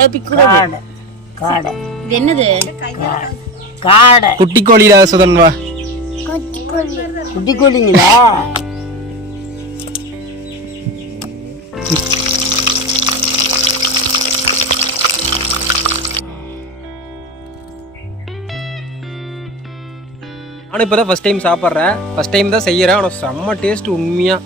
இது என்னது? காடை. குட்டி கோழிடா சுதன் வா. குட்டி கோழிங்களா? நானும் இப்போ தான் ஃபஸ்ட் டைம் சாப்பிட்றேன். ஃபஸ்ட் டைம் தான் செய்கிறேன். ஆனால் செம்ம டேஸ்ட் உண்மையாக.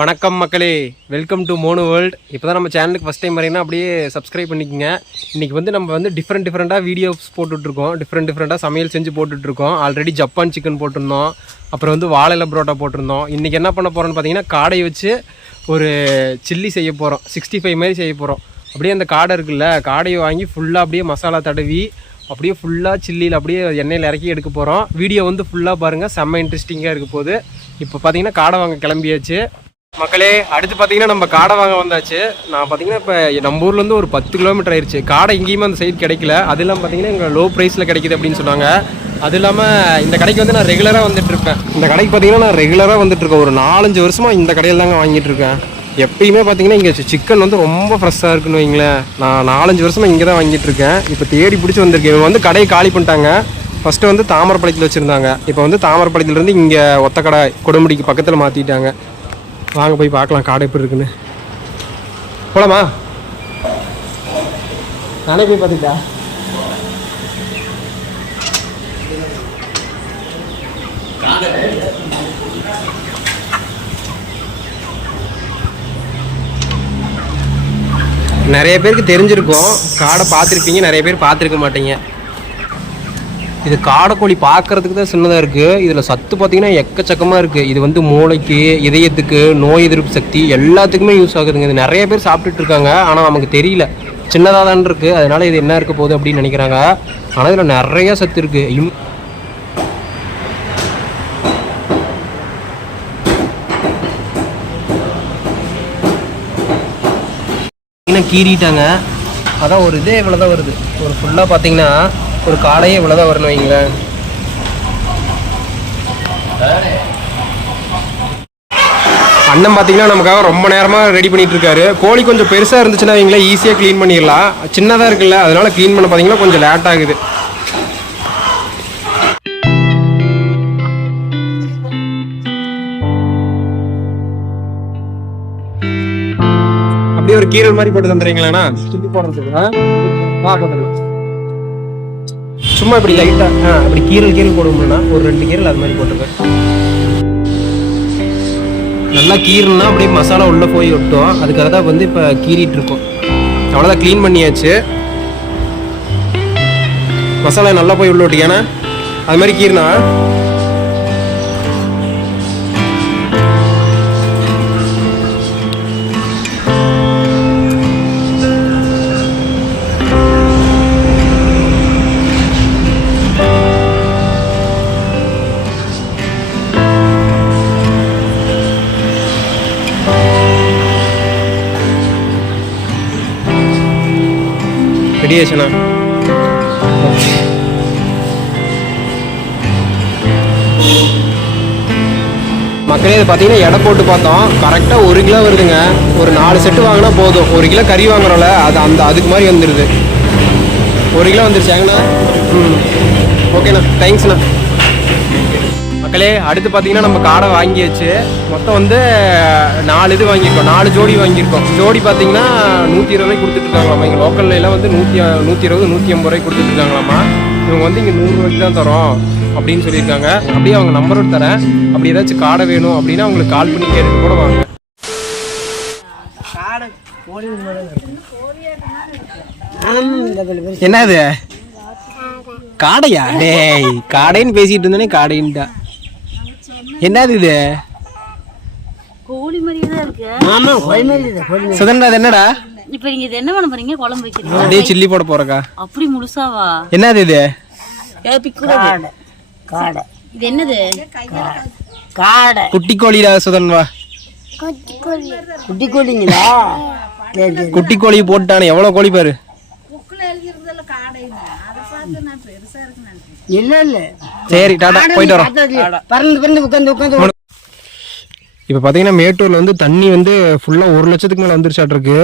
வணக்கம் மக்களே, வெல்கம் டு மோனு வேர்ல்ட். இப்போ தான் நம்ம சேனலுக்கு ஃபஸ்ட் டைம் வரீங்கன்னா அப்படியே சப்ஸ்கிரைப் பண்ணிக்கோங்க. இன்றைக்கி வந்து நம்ம வந்து டிஃப்ரெண்ட்டாக வீடியோஸ் போட்டுட்ருக்கோம். டிஃப்ரெண்ட்டாக சமையல் செஞ்சு போட்டுட்ருக்கோம். ஆல்ரெடி ஜப்பான் சிக்கன் போட்டிருந்தோம், அப்புறம் வந்து வாழையில பரோட்டா போட்டிருந்தோம். இன்றைக்கி என்ன பண்ண போகிறோன்னு பார்த்தீங்கன்னா, காடையை வச்சு ஒரு சில்லி செய்ய போகிறோம். 65 மாதிரி செய்ய போகிறோம். அப்படியே அந்த காடை இருக்குல்ல, காடையை வாங்கி ஃபுல்லாக அப்படியே மசாலா தடவி அப்படியே ஃபுல்லாக சில்லியில் அப்படியே எண்ணெயில் இறக்கி எடுக்க போகிறோம். வீடியோ வந்து ஃபுல்லாக பாருங்கள், செம்ம இன்ட்ரெஸ்டிங்காக இருக்க போகுது. இப்போ பார்த்தீங்கன்னா காடை வாங்க கிளம்பியாச்சு மக்களே. அடுத்து பார்த்தீங்கன்னா நம்ம காடை வாங்க வந்தாச்சு. நான் பார்த்தீங்கன்னா இப்போ நம்ம ஊர்லேருந்து ஒரு 10 கிலோமீட்டர் ஆயிடுச்சு. காடை எங்கேயுமே அந்த சைடு கிடைக்கல. அது இல்லாமல் பார்த்தீங்கன்னா எங்கள் லோ ப்ரைஸில் கிடைக்குது அப்படின்னு சொன்னாங்க. அது இல்லாமல் இந்த கடைக்கு வந்து நான் ரெகுலராக வந்துட்டுருப்பேன். இந்த கடைக்கு பார்த்தீங்கன்னா நான் ரெகுலராக வந்துட்டுருக்கேன். ஒரு 4-5 வருஷமாக இந்த கடையில் தாங்க வாங்கிட்டு இருக்கேன். எப்பயுமே பார்த்தீங்கன்னா இங்கே சிக்கன் வந்து ரொம்ப ஃப்ரெஷ்ஷாக இருக்குன்னு வைங்களேன். நான் 4-5 வருஷமாக இங்கே தான் வாங்கிட்டு இருக்கேன். இப்போ தேடி பிடிச்சி வந்திருக்கேன். இவங்க வந்து கடையை காலி பண்ணிட்டாங்க. ஃபஸ்ட்டு வந்து தாமரப்பாளையத்தில் வச்சுருந்தாங்க. இப்போ வந்து தாமரப்பாளையத்துலேருந்து இங்கே ஒத்தக்கடை கொடுமுடிக்கு பக்கத்தில் மாற்றிட்டாங்க. வாங்க போய் பார்க்கலாம் காடை எப்படி இருக்குன்னு. போலாமா? நானே போய் பார்த்துக்கிட்டா. நிறைய பேருக்கு தெரிஞ்சிருக்கும், காடை பார்த்துருப்பீங்க, நிறைய பேர் பார்த்துருக்க மாட்டீங்க. இது காடைக்கோழி பார்க்குறதுக்கு தான் சின்னதாக இருக்குது. இதில் சத்து பார்த்திங்கன்னா எக்கச்சக்கமாக இருக்குது. இது வந்து மூளைக்கு, இதயத்துக்கு, நோய் எதிர்ப்பு சக்தி எல்லாத்துக்குமே யூஸ் ஆகுதுங்க. இது நிறைய பேர் சாப்பிட்டுட்டு இருக்காங்க, ஆனால் நமக்கு தெரியல. சின்னதாக தான் இருக்குது, அதனால் இது என்ன இருக்க போகுது அப்படின்னு நினைக்கிறாங்க. ஆனால் இதில் நிறையா சத்து இருக்குது. கீறிட்டாங்க. அதான் ஒரு இதே இவ்வளோ தான் வருது. ஒரு ஃபுல்லாக பார்த்தீங்கன்னா ஒரு காடையே இவ்வளோ தான் வரணும் வைங்களேன். அண்ணன் பார்த்தீங்கன்னா நமக்காக ரொம்ப நேரமாக ரெடி பண்ணிட்டு இருக்காரு. கோழி கொஞ்சம் பெருசாக இருந்துச்சுன்னா வைங்களேன் ஈஸியாக க்ளீன் பண்ணிடலாம். சின்னதாக இருக்குல்ல, அதனால க்ளீன் பண்ண பார்த்தீங்கன்னா கொஞ்சம் லேட் ஆகுது. அப்படியே ஒரு கீரல் மாதிரி போட்டு தந்துறீங்களா? சுத்தி போடுறதுக்கு சும்மா இப்படி லைட்டா அப்படி கீரல் போடுவோம்னா ஒரு 2 கீரல் அது மாதிரி போட்டுருக்கேன். நல்லா கீரல்னா அப்படியே மசாலா உள்ள போய் விட்டோம். அதுக்காக தான் வந்து இப்போ கீறிட்டு இருக்கோம். அவ்வளோதான், க்ளீன் பண்ணியாச்சு. மசாலா நல்லா போய் உள்ள விட்டு, ஏன்னா அது மாதிரி கீறினா ரெடியாச்சுண்ணா. மக்களே இது பார்த்தீங்கன்னா எடை போட்டு பார்த்தோம், கரெக்டாக 1 கிலோ வருதுங்க. ஒரு 4 செட்டு வாங்கினா போதும். 1 கிலோ கறி வாங்குறோம்ல, அது அதுக்கு மாதிரி வந்துடுது. 1 கிலோ வந்துருச்சாங்கண்ணா. ஓகேண்ணா, தேங்க்ஸ்ண்ணா. மக்களே அடுத்து பார்த்தீங்கன்னா நம்ம காடை வாங்கியாச்சு. மொத்தம் வந்து 4 இது வாங்கியிருக்கோம், 4 ஜோடி வாங்கியிருக்கோம். ஜோடி பார்த்தீங்கன்னா 120 ரூபாய்க்கு கொடுத்துட்ருக்காங்களாமா. எங்கள் லோக்கல்ல எல்லாம் வந்து 120, 180 ரூபாய்க்கு கொடுத்துட்ருக்காங்களாமா. இவங்க வந்து இங்கே 100 ரூபாய்க்கு தான் தரோம் அப்படின்னு சொல்லியிருக்காங்க. அப்படியே அவங்க நம்பரோடு தரேன். அப்படி ஏதாச்சும் காடை வேணும் அப்படின்னா அவங்களுக்கு கால் பண்ணி கேட்டுட்டு கூட வாங்க. என்னது காடையா? டேய், காடைன்னு பேசிட்டு இருந்தோன்னே காடைன்ட்டா. என்னது இது? கோழி மாதிரியே தான் இருக்கு. ஆமா, கோழி மாதிரி இருக்கு. சுதன், அது என்னடா? இப்போ நீங்க இது என்ன பண்ண போறீங்க? குழம்பு வைக்கிறீங்க? அப்படியே சில்லி போட போறக்கா. அப்படி முழுசாவா? என்னது இது? காடை. இது என்னது? காடை. குட்டி கோழிடா சுதன் வா. குட்டி கோழிங்களா? குட்டி கோழி போட்டானே, எவ்வளவு கோழி பாரு. இல்லை சரி டாடா போயிட்டு வரோம். பறந்து உட்காந்து இப்போ பார்த்தீங்கன்னா மேட்டூரில் வந்து தண்ணி வந்து ஃபுல்லாக 1 லட்சத்துக்கு மேலே வந்துருச்சாட்டிருக்கு.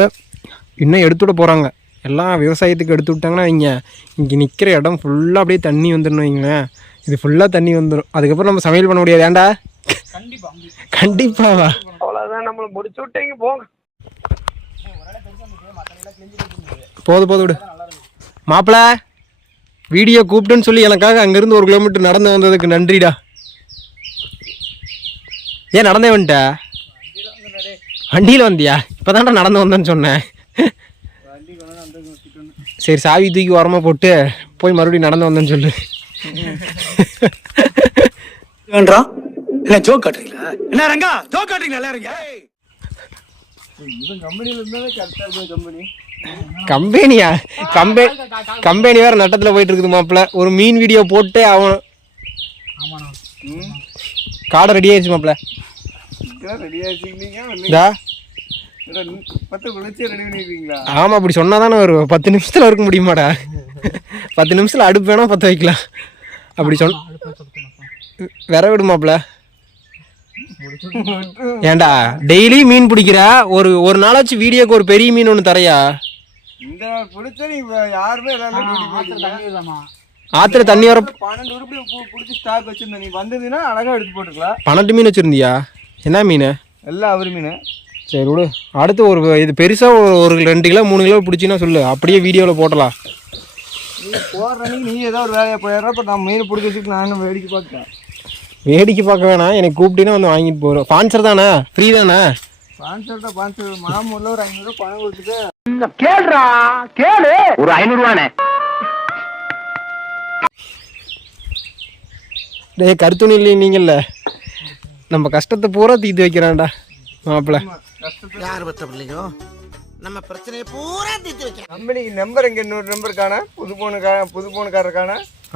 இன்னும் எடுத்துவிட போகிறாங்க. எல்லாம் விவசாயத்துக்கு எடுத்து விட்டாங்கன்னா இங்கே நிற்கிற இடம் ஃபுல்லாக அப்படியே தண்ணி வந்துடணும் வைங்களேன். இது ஃபுல்லாக தண்ணி வந்துடும். அதுக்கப்புறம் நம்ம சமையல் பண்ண முடியாது. ஏன்டா கண்டிப்பாவா? அவ்வளோதான், நம்மளை முடிச்சு விட்டீங்க போங்க. போது விடு மாப்பிள்ள. வீடியோ கூப்பிட்டுன்னு சொல்லி எனக்காக அங்கேருந்து 1 கிலோமீட்டர் நடந்து வந்ததுக்கு நன்றிடா. ஏன் நடந்தே வந்துட்ட? வண்டியில் வந்தியா? இப்போ தான்டா நடந்து வந்தேன்னு சொன்னேன். சரி சாவி தூக்கி ஓரமாக போட்டு போய் மறுபடியும் நடந்து வந்தேன்னு சொல்லு. கம்பெனியா? கம்பெனி வேற நட்டத்தில் போயிட்டு இருக்குது மாப்பிள்ள. ஒரு மீன் வீடியோ போட்டு அவன் காடை ரெடி ஆயிடுச்சு மாப்பிள்ள. ஆமா, அப்படி சொன்னாதானே ஒரு 10 நிமிஷத்துல இருக்க முடியுமாடா? 10 நிமிஷத்துல அடுப்பு வேணா 10 வைக்கலாம். அப்படி சொன்ன விர விடு மாப்பிள்ள. ஏண்டா டெய்லி மீன் பிடிக்கிற, ஒரு நாளாச்சும் வீடியோக்கு ஒரு பெரிய மீன் ஒன்று தரையா? ஆத்துல தண்ணி வர 12 உருப்படி பிடிச்சி ஸ்டாக் வச்சிருந்தேன். நீ வந்ததுன்னா அழகா எடுத்து போட்டுக்கலாம். 12 மீன் வச்சிருந்தியா? என்ன மீன்? எல்லாம் அவரி மீன். சரி விடு. அடுத்து இது பெருசாக ஒரு 2 கிலோ 3 கிலோ பிடிச்சின்னா சொல்லு, அப்படியே வீடியோவில் போட்டலாம். நீ போடுற அன்னைக்கு நீ ஏதோ ஒரு வேலையை போயிடுற. இப்போ நான் மீன் பிடிக்க வச்சுட்டு நான் வேடிக்கை பார்க்குறேன். வேடிக்கை பார்க்க வேணாம், எனக்கு கூப்பிட்டீங்கன்னா வந்து வாங்கிட்டு போகிறோம். ஸ்பான்சர் தானே? ஃப்ரீ தானே? ஸ்பான்சர் மாமூலில் ஒரு 500 ரூபா பணம் கொடுத்துட்டு கேளு ஒரு 500 ரூபானே. டே கருத்துணி இல்லையே நீங்கள்ல, நம்ம கஷ்டத்தை பூரா தீர்த்து வைக்கிறான்டா மாப்பிள்ள. யார் பத்த பிள்ளைங்க நம்ம பிரச்சனையை பூரா தீர்த்து வைக்கிறோம். கம்பெனிக்கு நம்பர் எங்கே? இன்னொரு நம்பர் காண, புது போனுக்காரர் காண.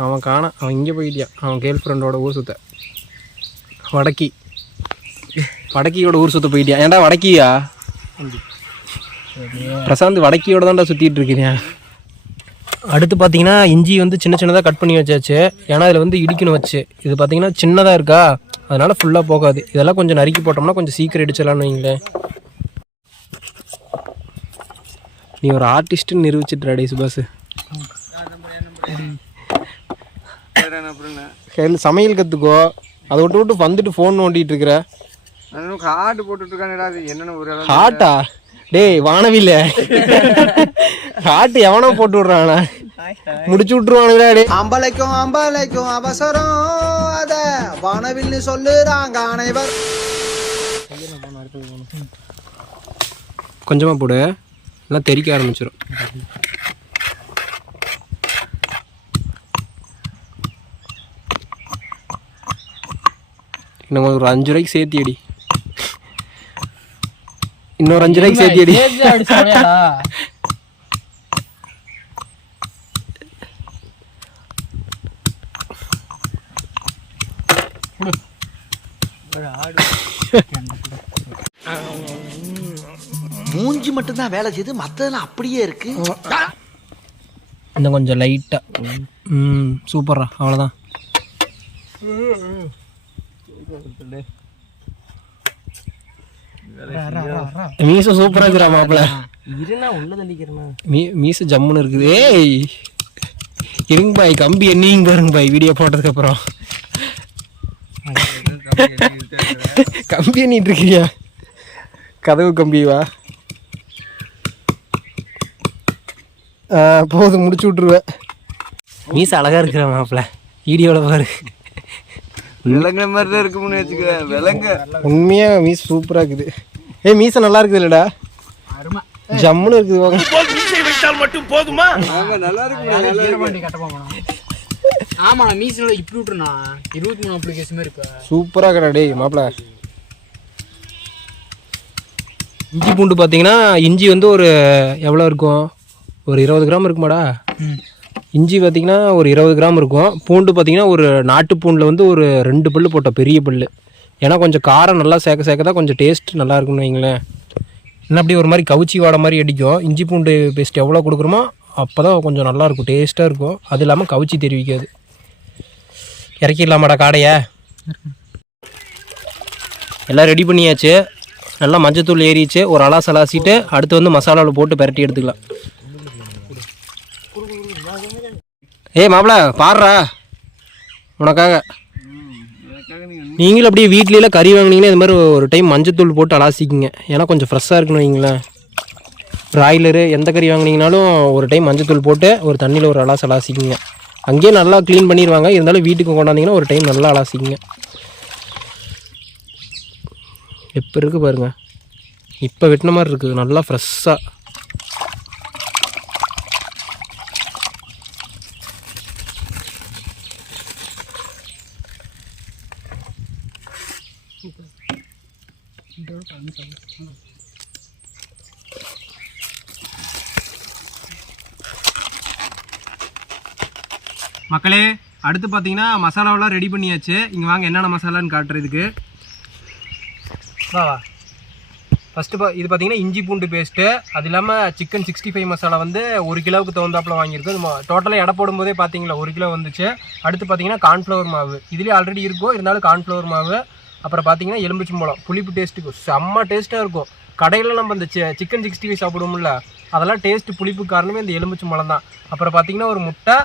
அவன் காண, அவன் இங்கே போயிட்டியான். அவன் கேர்ள் ஃப்ரெண்டோட ஊர் சுத்த வடக்கியோட ஊர் சுத்த போயிட்டியா? ஏன்டா வடக்கியா? பிரசாந்த் வடக்கியோட தான்டா சுற்றிட்டு இருக்கிறேன். அடுத்து பார்த்தீங்கன்னா இஞ்சி வந்து சின்ன சின்னதாக கட் பண்ணி வச்சாச்சு. ஏன்னா இதில் வந்து இடிக்கணும் வச்சு. இது பார்த்தீங்கன்னா சின்னதாக இருக்கா, அதனால் ஃபுல்லாக போகாது. இதெல்லாம் கொஞ்சம் நறுக்கி போட்டோம்னா கொஞ்சம் சீக்கிரம் இடிச்சிடலான்னு வைங்களேன். நீ ஒரு ஆர்டிஸ்ட்டுன்னு நிரூபிச்சிட்றாடே சுபாஷ். சமையல் கற்றுக்கோ. அதை விட்டு வந்துட்டு ஃபோன் நோண்டிட்டு இருக்கிற. ஹார்ட் போட்டுட்டு இருக்கானேடா. அது என்னென்ன ஒரு ஹார்ட்டா? டேய் வானவில்ல, ஹார்ட் எவனோ போட்டு விட்றானா? முடிச்சு விட்டுருவானுங்களா? டே அம்பலைக்கும் அவசரம், அத வானவில்னு சொல்லுறாங்க அனைவர். கொஞ்சமா போடு, எல்லாம் தெறிக்க ஆரம்பிச்சிடும். இன்னும் ஒரு 5 ரூபாய்க்கு சேர்த்தி அடி. இன்னொரு 5 ரூபாய்க்கு சேர்த்தி அடி. மூஞ்சி மட்டும்தான் வேலை செய்து, மற்றதெல்லாம் அப்படியே இருக்கு. இன்னும் கொஞ்சம் லைட்டா. சூப்பரா, அவ்வளோதான். மீச சூப்பரா இருக்குறா மாப்பிள்ள. மீச ஜம்முன்னு இருக்குது. ஏய் இருங்க பாய், கம்பி என்னையும் பாருங்க பாய் வீடியோ போட்டதுக்கு அப்புறம். கம்பி எண்ணிட்டு இருக்கியா? கதவு கம்பிவா? போதும், முடிச்சு விட்டுருவேன். மீச அழகா இருக்கிற மாப்பிள்ள, வீடியோவில் பாரு. விலங்குற மாதிரி தான் இருக்கும்னு வச்சுக்க. விலங்கு உண்மையா மீச சூப்பரா இருக்குது. ஏய் மீச நல்லா இருக்குது இல்லடா? ஜம்முன்னு இருக்குது. மட்டும் போதுமா? நல்லா இருக்கு. ஆமா மீசனோட இப்படி விட்டுருண்ணா 23 அப்ளிகேஷன் மாதிரி இப்போ சூப்பரா இருக்கடா. டேய் மாப்பிள்ள, இஞ்சி பூண்டு பார்த்தீங்கன்னா இஞ்சி வந்து ஒரு எவ்வளோ இருக்கும்? ஒரு 20 கிராம் இருக்குமாடா? இஞ்சி பார்த்தீங்கன்னா ஒரு 20 கிராம் இருக்கும். பூண்டு பார்த்தீங்கன்னா ஒரு நாட்டு பூண்டில் வந்து ஒரு 2 பல்லு போட்டோம், பெரிய பல்லு. ஏன்னா கொஞ்சம் காரம் நல்லா சேர்க்க தான் கொஞ்சம் டேஸ்ட் நல்லா இருக்குன்னு வைங்களேன். இல்லை அப்படி ஒரு மாதிரி கவுச்சி வாடை மாதிரி அடிக்கும். இஞ்சி பூண்டு பேஸ்ட் எவ்வளோ கொடுக்குறோமோ அப்போ தான் கொஞ்சம் நல்லாயிருக்கும், டேஸ்ட்டாக இருக்கும். அது இல்லாமல் கவுச்சி தெரிவிக்காது. இறக்கிடலாமாடா காடையை? எல்லாம் ரெடி பண்ணியாச்சு. நல்லா மஞ்சத்தூள் ஏறிச்சு. ஒரு அலாசு அலாசிட்டு அடுத்து வந்து மசாலாவில் போட்டு பெரட்டி எடுத்துக்கலாம். ஏய் மாப்பிள பாடுறா உனக்காக. நீங்களும் அப்படியே வீட்லேயே கறி வாங்கினீங்கன்னா இது மாதிரி ஒரு டைம் மஞ்சத்தூள் போட்டு அலாசிக்கிங்க. ஏன்னா கொஞ்சம் ஃப்ரெஷ்ஷாக இருக்குன்னு வைங்களேன். பிராய்லரு எந்த கறி வாங்கினீங்கனாலும் ஒரு டைம் மஞ்சத்தூள் போட்டு ஒரு தண்ணியில் ஒரு அலாசு அலாசிக்கிங்க. அங்கேயே நல்லா க்ளீன் பண்ணிடுவாங்க. இருந்தாலும் வீட்டுக்கு கொண்டாந்தீங்கன்னா ஒரு டைம் நல்லா அலாசிக்கிங்க. எப்போ இருக்குது பாருங்கள், இப்போ வெட்டின மாதிரி இருக்குது, நல்லா ஃப்ரெஷ்ஷாக. மக்களே அடுத்து பார்த்தீங்கன்னா மசாலாவெல்லாம் ரெடி பண்ணியாச்சு. இங்கே வாங்க என்னென்ன மசாலான்னு காட்டுறதுக்கு. வா ஃபஸ்ட்டு இது பார்த்தீங்கன்னா இஞ்சி பூண்டு பேஸ்ட்டு, அது இல்லாமல் சிக்கன் 65 மசாலா வந்து 1 கிலோவுக்கு தகுந்தாப்பில் வாங்கியிருக்கோம். டோட்டலாக எடை போடும்போதே பார்த்தீங்களா 1 கிலோ வந்துச்சு. அடுத்து பார்த்தீங்கன்னா கார்ன்ஃப்ளவர் மாவு, இதுலேயே ஆல்ரெடி இருக்கும், இருந்தாலும் கார்ன்ஃப்ளவர் மாவு. அப்புறம் பார்த்தீங்கன்னா எலுமிச்சம்பழம், புளிப்பு டேஸ்ட்டுக்கு செம்ம டேஸ்ட்டாக இருக்கும். கடையில் நம்ம இந்த சிக்கன் 65 சாப்பிடுவோம்ல, அதெல்லாம் டேஸ்ட்டு புளிப்பு காரணமே இந்த எலுமிச்சம்பழம் தான். அப்புறம் பார்த்தீங்கன்னா ஒரு முட்டை,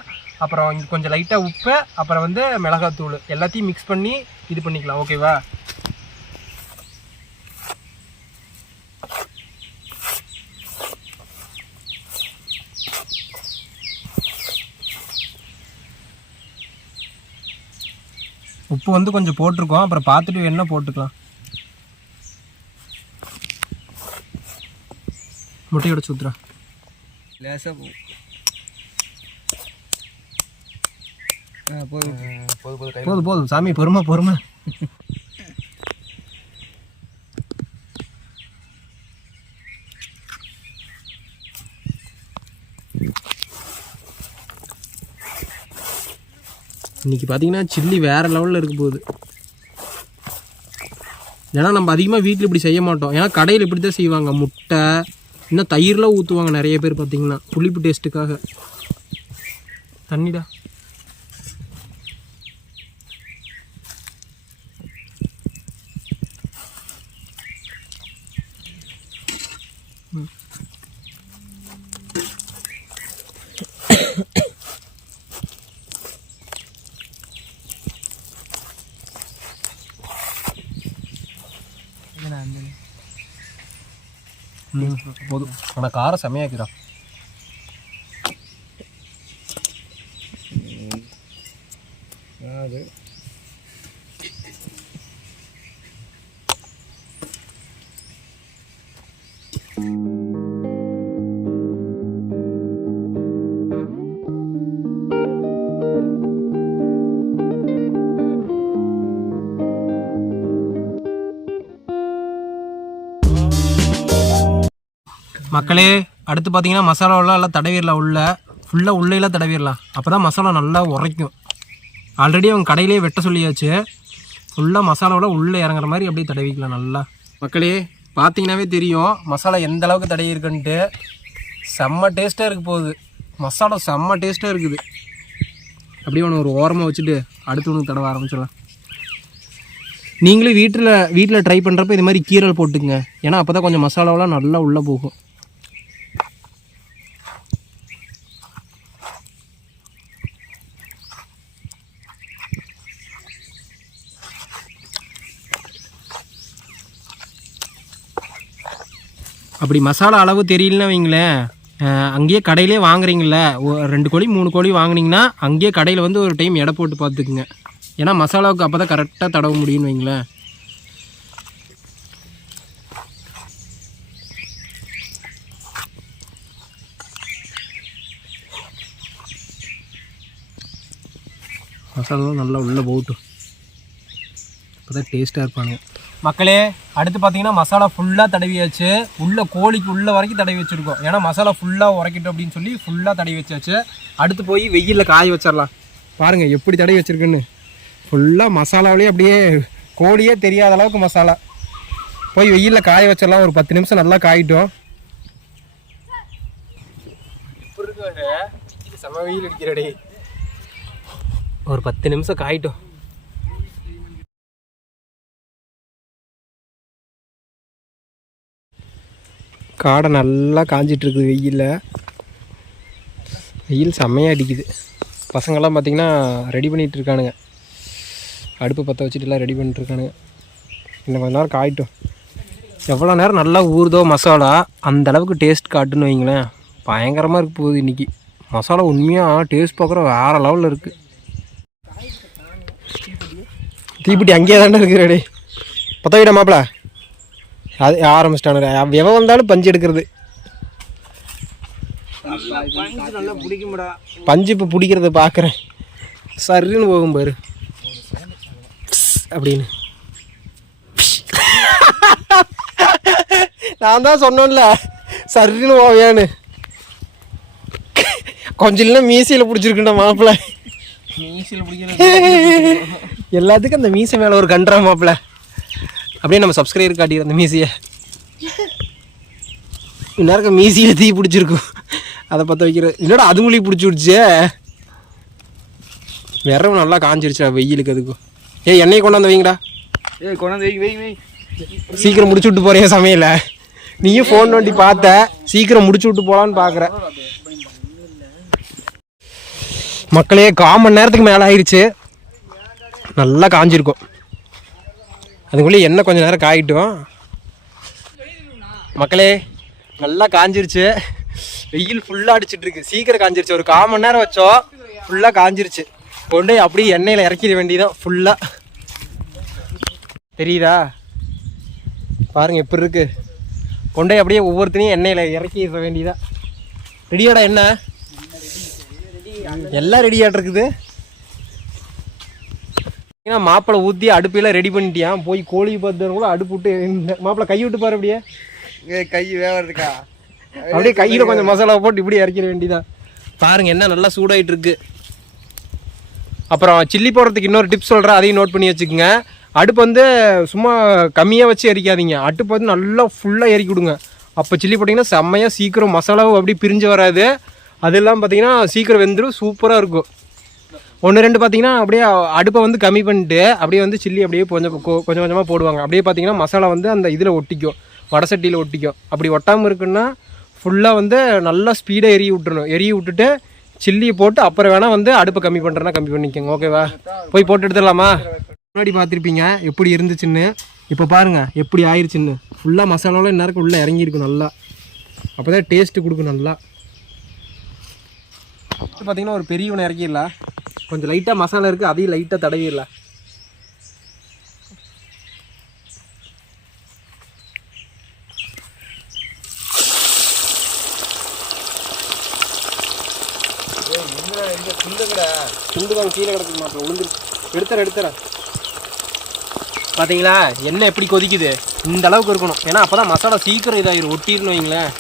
அப்புறம் இங்கே கொஞ்சம் லைட்டாக உப்பு, அப்புறம் வந்து மிளகாத்தூள் எல்லாத்தையும் மிக்ஸ் பண்ணி இது பண்ணிக்கலாம். ஓகேவா? உப்பு வந்து கொஞ்சம் போட்டிருக்கோம், அப்புறம் பார்த்துட்டு என்ன போட்டுக்கலாம். முட்டையோட சுத்துறா லேசாக போதும் போதும் சாமி, பொறுமை பொறுமை. இன்னைக்கு பார்த்தீங்கன்னா சில்லி வேறு லெவலில் இருக்க போகுது. ஏன்னா நம்ம அதிகமாக வீட்டில் இப்படி செய்ய மாட்டோம். ஏன்னா கடையில் இப்படி தான் செய்வாங்க. முட்டை இன்னும் தயிர்லாம் ஊற்றுவாங்க நிறைய பேர் பார்த்தீங்கன்னா புளிப்பு டேஸ்ட்டுக்காக. தண்ணிடா. போதும், ஆனால் காரம் செமையாக்குறா. அது மக்களே அடுத்து பார்த்தீங்கன்னா மசாலாவெல்லாம் எல்லாம் தடவிடலாம். ஃபுல்லாக உள்ளேலாம் தடவிடலாம். அப்போ தான் மசாலா நல்லா உரைக்கும். ஆல்ரெடி அவங்க கடையிலே வெட்ட சொல்லியாச்சு. ஃபுல்லாக மசாலாவெல்லாம் உள்ளே இறங்குற மாதிரி அப்படியே தடவிக்கலாம் நல்லா. மக்களே பார்த்தீங்கன்னாவே தெரியும் மசாலா எந்த அளவுக்கு தடவி இருக்குன்ட்டு. செம்ம டேஸ்ட்டாக இருக்க போகுது. மசாலா செம்ம டேஸ்ட்டாக இருக்குது. அப்படியே ஒன்று ஒரு ஓரமாக வச்சுட்டு அடுத்து ஒன்று தடவை ஆரம்பிச்சிடலாம். நீங்களும் வீட்டில் ட்ரை பண்ணுறப்ப இது மாதிரி கீரல் போட்டுக்குங்க. ஏன்னா அப்போ தான் கொஞ்சம் மசாலாவெல்லாம் நல்லா உள்ளே போகும். அப்படி மசாலா அளவு தெரியலன்னு வைங்களேன், அங்கேயே கடையிலே வாங்குறீங்கள, 2 கோழி 3 கோழி வாங்கினீங்கன்னா அங்கேயே கடையில் வந்து ஒரு டைம் எடை போட்டு பார்த்துக்குங்க. ஏன்னா மசாலாவுக்கு அப்போ தான் கரெக்டாக தடவ முடியும்னு வைங்களேன். மசாலாவும் நல்லா உள்ளே போகட்டும், அப்போ தான் டேஸ்ட்டாக இருப்பாங்க. மக்களே அடுத்து பார்த்தீங்கன்னா மசாலா ஃபுல்லாக தடவியாச்சு. கோழிக்கு உள்ள வரைக்கும் தடவி வச்சுருக்கோம். ஏன்னா மசாலா ஃபுல்லாக உரைக்கட்டும் அப்படின்னு சொல்லி ஃபுல்லாக தடவி வச்சாச்சு. அடுத்து போய் வெயிலில் காய வச்சிடலாம். பாருங்கள் எப்படி தடவி வச்சுருக்குன்னு. ஃபுல்லாக மசாலாவிலே அப்படியே கோழியே தெரியாத அளவுக்கு மசாலா. போய் வெயிலில் காய வச்சிடலாம். ஒரு 10 நிமிஷம் நல்லா காயிட்டோம். செம வெயில் அடிக்கிறடே. ஒரு 10 நிமிஷம் காயிட்டோம். காடை நல்லா காஞ்சிட்ருக்குது வெயிலில். வெயில் செம்மையாக அடிக்குது. பசங்கள்லாம் பார்த்திங்கன்னா ரெடி பண்ணிகிட்டு இருக்கானுங்க. அடுப்பு பற்ற வச்சுட்டுலாம் ரெடி பண்ணிட்டுருக்கானுங்க. இன்னும் கொஞ்ச நேரம் காயிட்டும். எவ்வளோ நேரம் நல்லா ஊறுதோ மசாலா அந்த அளவுக்கு டேஸ்ட் காட்டுன்னு வைங்களேன். பயங்கரமாக இருக்குது போகுது இன்றைக்கி. மசாலா உண்மையாக டேஸ்ட் பார்க்குற வேறு லெவலில் இருக்குது. தீப்பெட்டி அங்கேயே தானே இருக்குது. ரெடி பற்ற விட மாப்பிள. அது ஆரம்பிச்சிட்டானு எவன் வந்தாலும் பஞ்சு எடுக்கிறது. நல்லா பிடிக்கும்டா. பஞ்சு இப்போ பிடிக்கிறத பார்க்குறேன். சரின்னு போகும் பாரு அப்படின்னு. நான் தான் சொன்னேன்ல சரின்னு போவேன்னு. கொஞ்சம் இல்லைன்னா மீசையில் பிடிச்சிருக்குண்டா மாப்பிள்ள. மீசில் பிடிக்கிறது எல்லாத்துக்கும் அந்த மீசை மேலே ஒரு கன்றா மாப்பிள்ள. அப்படியே நம்ம சப்ஸ்கிரைபர் காட்டிடுற அந்த மீசையை. இந்நேரம் மீசையில் தீ பிடிச்சிருக்கும். அதை பற்ற வைக்கிறது என்னடா அது மொழி பிடிச்சி விடுச்சு. விரவு நல்லா காஞ்சிருச்சா வெயிலுக்கு. அதுக்கும் எண்ணெயை கொண்டாந்து வைங்கடா. கொண்டாந்து வை. சீக்கிரம் முடிச்சு விட்டு போகிறேன் சமையலை. நீயும் ஃபோன் நோண்டி பார்த்த சீக்கிரம் முடிச்சு விட்டு போகலான்னு பார்க்குற. மக்களே 1/4 மணி நேரத்துக்கு மேலே ஆயிடுச்சு. நல்லா காஞ்சிருக்கும். அதுக்குள்ளே எண்ணெய் கொஞ்சம் நேரம் காயிட்டும். மக்களே நல்லா காஞ்சிருச்சு. வெயில் ஃபுல்லாக அடிச்சிட்ருக்கு. சீக்கிரம் காஞ்சிருச்சு. ஒரு 1/4 மணி நேரம் வச்சோம். ஃபுல்லாக காஞ்சிருச்சு. கொண்டு அப்படியே எண்ணெயில் இறக்கிட வேண்டியதான் ஃபுல்லாக. தெரியுதா பாருங்கள் எப்படி இருக்குது. கொண்டே அப்படியே ஒவ்வொருத்தனையும் எண்ணெயில் இறக்கிட வேண்டியதான். ரெடியாடா எண்ணெய் எல்லாம் ரெடியாகிட்டு இருக்குது. ஏன்னா மாப்பிள்ளை ஊற்றி அடுப்பெல்லாம் ரெடி பண்ணிட்டியான். போய் கோழி பார்த்து கூட அடுப்பு விட்டு மாப்பிள்ளை கை விட்டு பாரு. அப்படியே கை வேவறதுக்கா அப்படியே கையில் கொஞ்சம் மசாலா போட்டு இப்படி இறக்கிட வேண்டியதான். பாருங்கள் என்ன நல்லா சூடாகிட்டு இருக்கு. அப்புறம் சில்லி போடுறதுக்கு இன்னொரு டிப்ஸ் சொல்கிறேன், அதையும் நோட் பண்ணி வச்சுக்கோங்க. அடுப்பு வந்து சும்மா கம்மியாக வச்சு எரிக்காதீங்க. அடுப்பு வந்து நல்லா ஃபுல்லாக எரிக்கி விடுங்க. அப்போ சில்லி போட்டிங்கன்னா செம்மையாக சீக்கிரம் மசாலாவும் அப்படி பிரிஞ்சு வராது. அதெல்லாம் பார்த்திங்கன்னா சீக்கிரம் வெந்துடும். சூப்பராக இருக்கும். 1-2 பார்த்திங்கன்னா அப்படியே அடுப்பை வந்து கம்மி பண்ணிட்டு அப்படியே வந்து சில்லி அப்படியே கொஞ்சம் கொஞ்சமாக போடுவாங்க. அப்படியே பார்த்திங்கன்னா மசாலா வந்து அந்த இதில் ஒட்டிக்கும், வடை சட்டியில் ஒட்டிக்கும். அப்படி ஒட்டாமல் இருக்குன்னா ஃபுல்லாக வந்து நல்லா ஸ்பீடாக எரிய விட்டுறணும். எரிய விட்டுட்டு சில்லியை போட்டு அப்புறம் வேணால் வந்து அடுப்பை கம்மி பண்ணுறேன்னா கம்மி பண்ணிக்கோங்க. ஓகேவா? போய் போட்டு எடுத்துடலாமா? முன்னாடி பார்த்துருப்பீங்க எப்படி இருந்துச்சுன்னு. இப்போ பாருங்கள் எப்படி ஆயிடுச்சுன்னு. ஃபுல்லாக மசாலாவில் இந்நேரம் உள்ளே இறங்கியிருக்கும் நல்லா. அப்போ தான் டேஸ்ட்டு கொடுக்கும் நல்லா. பார்த்தீங்கன்னா ஒரு பெரிய ஒன்று இறக்கிடலாம். கொஞ்சம் லைட்டாக மசாலா இருக்குது, அதையும் லைட்டாக தடவிடலாம். துண்டுதான் கீழே கிடக்கு மாப்பிள்ள. விழுந்து எடுத்துறேன். பார்த்தீங்களா எண்ணெய் எப்படி கொதிக்குது? இந்த அளவுக்கு இருக்கணும். ஏன்னா அப்போ தான் மசாலா சீக்கிரம் இதாகிடும், ஒட்டிடணும் வைங்களேன்.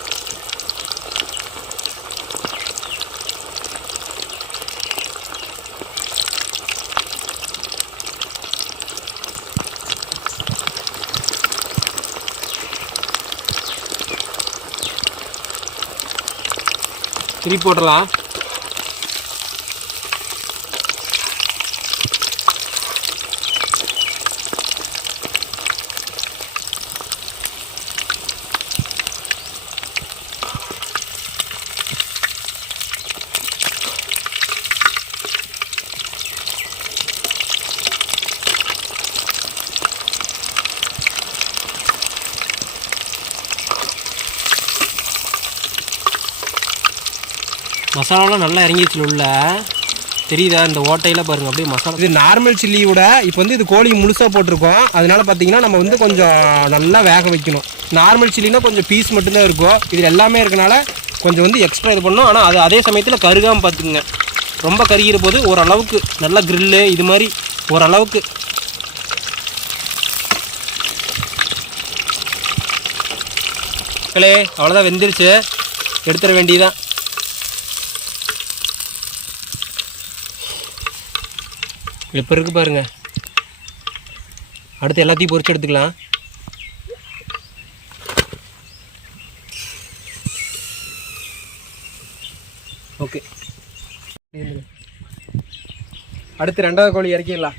திருப்பி போடலாம். மசாலாலாம் நல்லா இறங்கிடுச்சு உள்ள. தெரியுதா இந்த ஓட்டையில் பாருங்கள் அப்படியே மசாலா. இது நார்மல் சில்லியோட இப்போ வந்து இது கோழி முழுசாக போட்டிருக்கோம். அதனால பார்த்தீங்கன்னா நம்ம வந்து கொஞ்சம் நல்லா வேக வைக்கணும். நார்மல் சில்லினா கொஞ்சம் பீஸ் மட்டும்தான் இருக்கும். இதில் எல்லாமே இருக்கனால கொஞ்சம் வந்து எக்ஸ்ட்ரா இது பண்ணணும். ஆனால் அது அதே சமயத்தில் கருகாமல் பார்த்துக்குங்க. ரொம்ப கருகிற போது ஓரளவுக்கு நல்லா கிரில்லு இது மாதிரி ஓரளவுக்கு. மக்களே அவ்வளோதான், வெந்துருச்சு. எடுத்துட வேண்டியதான். எப்போ இருக்கு பாருங்க. அடுத்து எல்லாத்தையும் பொரிச்சு எடுத்துக்கலாம். ஓகே, அடுத்து 2வது கோழி இறக்கிடலாம்.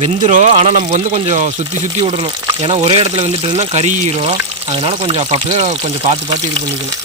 வெந்துடும். ஆனால் நம்ம வந்து கொஞ்சம் சுற்றி விடணும். ஏன்னா ஒரே இடத்துல வெந்துட்டு இருந்தால் கறியிரும். அதனால் கொஞ்சம் அப்பப்போ கொஞ்சம் பார்த்து இது பண்ணிக்கணும்.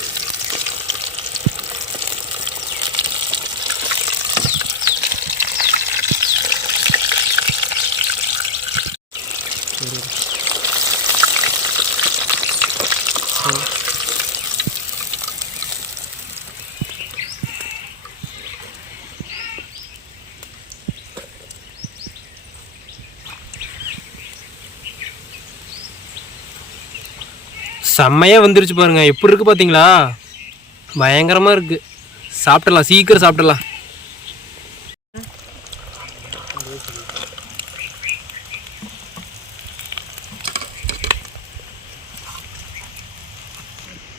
செம்மையாக வந்துருச்சு பாருங்க. எப்படி இருக்குது பார்த்தீங்களா? பயங்கரமாக இருக்குது. சாப்பிடலாம், சீக்கிரம் சாப்பிடலாம்.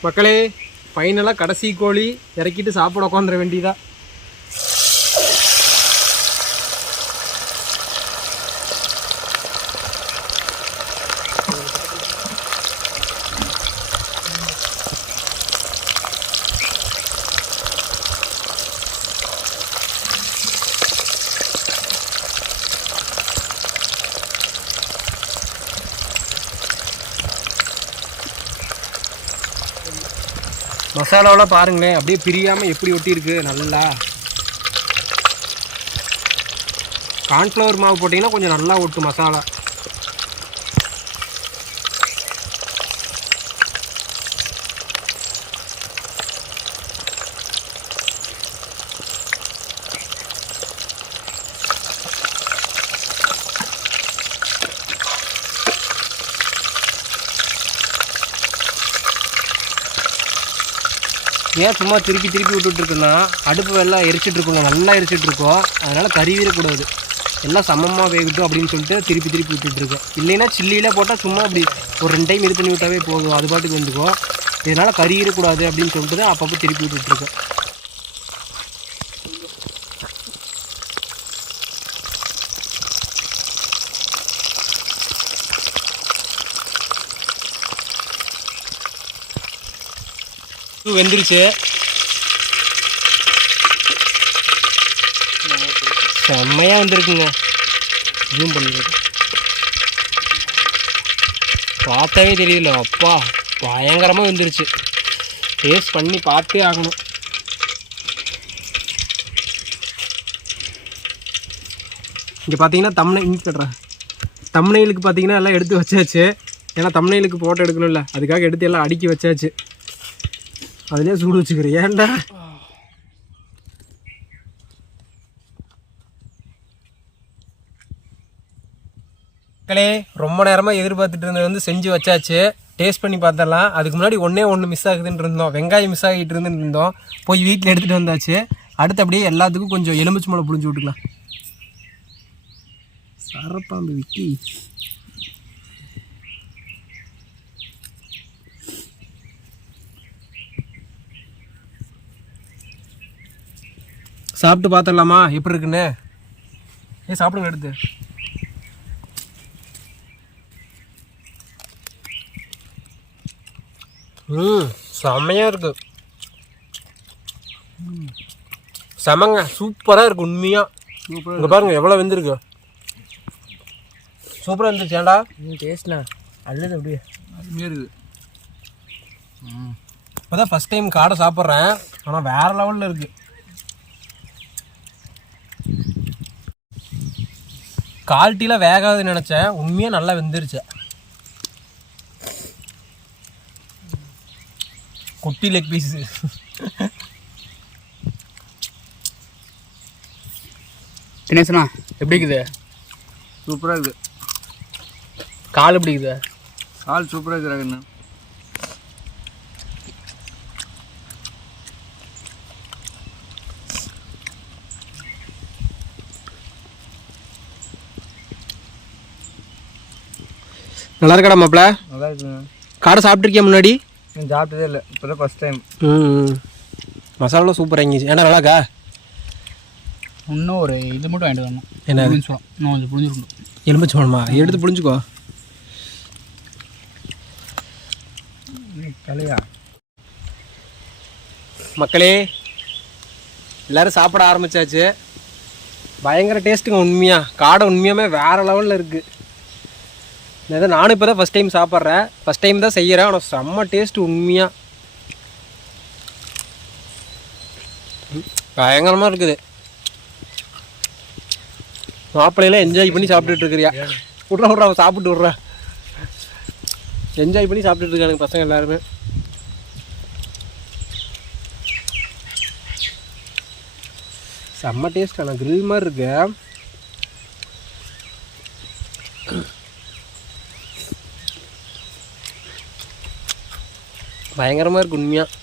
மக்களே, ஃபைனலாக கடைசி கோழி இறக்கிட்டு சாப்பிட உட்காந்துட வேண்டியதா. மசாலாவெல்லாம் பாருங்களேன், அப்படியே பிரியாமல் எப்படி ஒட்டியிருக்கு. நல்லா கார்ன்ஃப்ளவர் மாவு போட்டிங்கன்னா கொஞ்சம் நல்லா ஒட்டும் மசாலா. ஏன் சும்மா திருப்பி விட்டுட்டுருக்குன்னா, அடுப்பு எல்லாம் எரிச்சிட்ருக்கோங்க, நல்லா எரிச்சிட்ருக்கோம். அதனால் கறிவிடக்கூடாது, எல்லாம் சமமாக வேகட்டும் அப்படின்னு சொல்லிட்டு திருப்பி விட்டுட்டுருக்கோம். இல்லைன்னா சில்லியில் போட்டால் சும்மா அப்படி ஒரு 2 டைம் இது பண்ணி விட்டாவே போதும், அது பாட்டுக்கு வந்துக்கும். இதனால் கறிவிடக்கூடாது அப்படின்னு சொல்லிட்டு தான் அப்பப்போ திருப்பி விட்டுட்டுருக்கோம். வெந்துருச்சு. செம்மையாக வந்திருக்குங்க. ஜூம் பண்ணிடுறது பார்த்தாவே தெரியல. அப்பா பயங்கரமாக வெந்துருச்சு. டேஸ்ட் பண்ணி பார்த்தே ஆகணும். இங்கே பார்த்தீங்கன்னா தம்ப்நெயிலுக்கு பார்த்தீங்கன்னா எல்லாம் எடுத்து வச்சாச்சு. ஏன்னா தம்ப்நெயிலுக்கு ஃபோட்டோ எடுக்கணும்ல, அதுக்காக எடுத்து எல்லாம் அடுக்கி வச்சாச்சு. அதுலேயே சூடு வச்சுக்கிறேன். ஏன்டா மக்களே, ரொம்ப நேரமாக எதிர்பார்த்துட்டு இருந்தது வந்து செஞ்சு வச்சாச்சு. டேஸ்ட் பண்ணி பார்த்துடலாம். அதுக்கு முன்னாடி ஒன்று மிஸ் ஆகுதுன்னு இருந்தோம். வெங்காயம் மிஸ் ஆகிட்டு இருந்தோம். போய் வீட்டில் எடுத்துகிட்டு வந்தாச்சு. அடுத்து அப்படியே எல்லாத்துக்கும் கொஞ்சம் எலுமிச்சை மலை புழிஞ்சு விட்டுக்கலாம். சரப்பாம்பு விக்கி சாப்பிட்டு பார்த்துடலாமா எப்படி இருக்குன்னு? சாப்பிடுங்க எடுத்து. செம்மையாக இருக்கு. செமங்க, சூப்பராக இருக்கு. உண்மையாக இங்கே பாருங்க எவ்வளோ வெந்திருக்கு. சூப்பராக இருந்துச்சு. ஏன்டா டேஸ்ட்ண்ணா அல்லது அப்படியே அருமையாக இருக்குது. இப்போ தான் ஃபஸ்ட் டைம் காடை சாப்பிட்றேன். ஆனால் வேறு லெவலில் இருக்குது. குவாலிட்டியில் வேகாதுன்னு நினச்சேன். உண்மையாக நல்லா வெந்துருச்சு. குட்டி லெக் பீஸு. தினேசனா எப்படி இருக்குது? சூப்பராக இருக்குது. கால் எப்படி இருக்குது? கால் சூப்பராக இருக்கிறாங்கண்ணா. நல்லா இருக்கடா மாப்பிள்ள? நல்லா இருக்குங்க. காடை சாப்பிட்ருக்கியா முன்னாடி? சாப்பிட்டதே இல்லை, இப்போ தான் ஃபஸ்ட் டைம். மசாலாலாம் சூப்பராக இருந்துச்சு. ஏன்னா நல்லாக்கா? இன்னும் ஒரு இது மட்டும் வாங்கிட்டு வரணும். என்ன? இன்னும் கொஞ்சம் புழிஞ்சிருக்கணும். எலுமிச்சை பழமா? எடுத்து புழிஞ்சுக்கோ. கலையா மக்களே எல்லோரும் சாப்பிட ஆரம்பித்தாச்சு. பயங்கர டேஸ்ட்டுங்க. உண்மையாக காடை உண்மையாகவே வேறு லெவலில் இருக்குது. நானும் இப்போ தான் ஃபஸ்ட் டைம் சாப்பிட்றேன், ஃபஸ்ட் டைம் தான் செய்கிறேன். ஆனால் செம்ம டேஸ்ட்டு உண்மையாக பயங்கரமாக இருக்குது. மாப்பிள்ளையெல்லாம் என்ஜாய் பண்ணி சாப்பிட்டுட்டு இருக்கிறியா? விட்றா சாப்பிட்டு விட்றா. என்ஜாய் பண்ணி சாப்பிட்டுட்டு இருக்கானுங்க பசங்க எல்லாருமே. செம்ம டேஸ்ட். ஆனால் கிரில் மாதிரி இருக்கு. பயங்கரமாக இருக்கு உண்மையாக.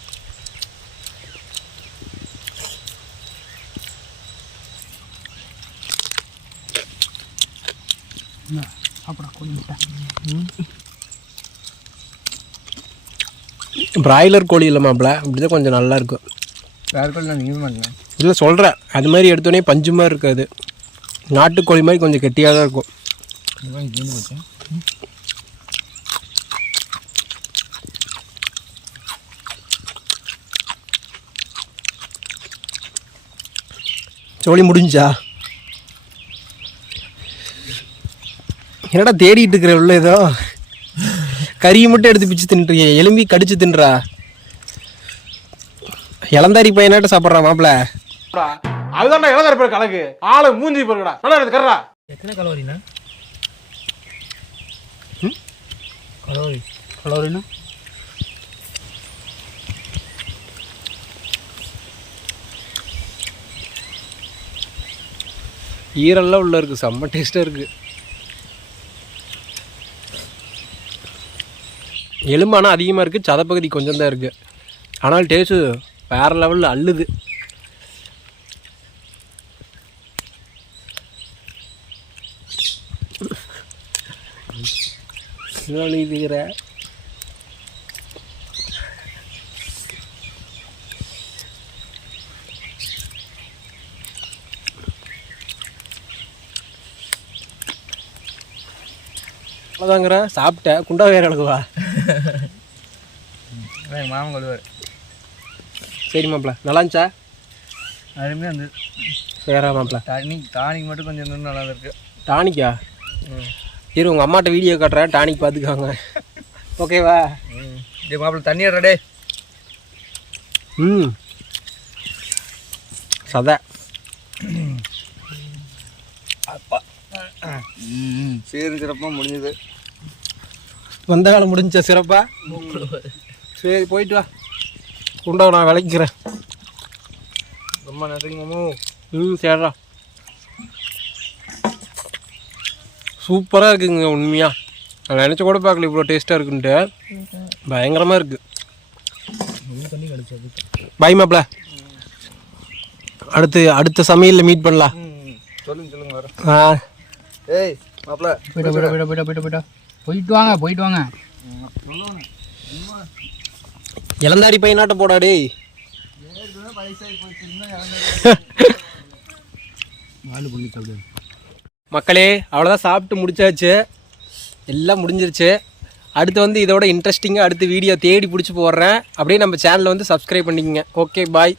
பிராய்லர் கோழி இல்லை மாப்பிள்ள, இப்படிதான் கொஞ்சம் நல்லா இருக்கும். வேறு கோழி நான் யூஸ் பண்ணேன் இல்லை சொல்கிறேன், அது மாதிரி எடுத்தோடனே பஞ்சு மாதிரி இருக்காது. நாட்டுக்கோழி மாதிரி கொஞ்சம் கெட்டியாக தான் இருக்கும். சோழி முடிஞ்சா? என்னடா தேடிட்டு இருக்கிற உள்ள ஏதோ கறியை மட்டும் எடுத்து பிச்சு தின்னுறீங்க, எலும்பி கடிச்சு தின்றா. இளந்தாரி பையனாட்ட சாப்பிட்றா மாப்பிள்ள. அதுதான் இளந்தாரி பேர் கலக்கு ஆளு மூஞ்சி போறா நல்லா இருக்கு கர்றா. எத்தனை கலோரினா? கலோரினா ஈரெல்லாம் உள்ள இருக்குது. செம்ம டேஸ்ட்டாக இருக்குது. எலும்பானா அதிகமாக இருக்குது, சதப்பகுதி கொஞ்சம் தான் இருக்குது. ஆனால் டேஸ்ட்டு வேறு லெவலில் அள்ளுது. இதுகிற அவ்வளோதாங்கிற சாப்பிட்டேன். குண்டா வேற எழுதுவா மாமன் கொள்வார். சரி மாப்பிள்ள, நல்லா இருந்துச்சா? அதுமே வந்து வேறா மாப்பிள்ள? டானிக் மட்டும் கொஞ்சம் இன்னும் நல்லா இருக்கு. டானிக்கா? இரு உங்கள் அம்மாட்ட வீடியோ காட்டுறேன், டானிக் பார்த்துக்காங்க. ஓகேவா? டே மாப்பிள்ள தண்ணி ஏறடே. சதை சீரும் சிறப்பாக முடிஞ்சது. வந்த காலம் முடிஞ்சா சிறப்பா? சரி போயிட்டு வா, உண்டா நான் விளக்கிறேன். ரொம்ப நன்றிங்க மாமு. சரிடா. சூப்பராக இருக்குங்க உண்மையாக. நான் நினச்ச கூட பார்க்கல இவ்வளோ டேஸ்ட்டாக இருக்குன்ட்டு. பயங்கரமாக இருக்குது. பாய் மாப்பிள்ள, அடுத்த சமையலில் மீட் பண்ணலாம். சொல்லுங்க வர. ஆ ஏய் மாப்பிள்ள போயிட்டு வாங்க. இளந்தாரி பையனாட்ட போடாடே. மக்களே அவ்வளோதான், சாப்பிட்டு முடிச்சாச்சு, எல்லாம் முடிஞ்சிருச்சு. அடுத்து வந்து இதோட இன்ட்ரெஸ்டிங்காக அடுத்த வீடியோ தேடி பிடிச்சி போடுறேன். அப்படியே நம்ம சேனலை வந்து சப்ஸ்கிரைப் பண்ணிக்கங்க. Okay bye.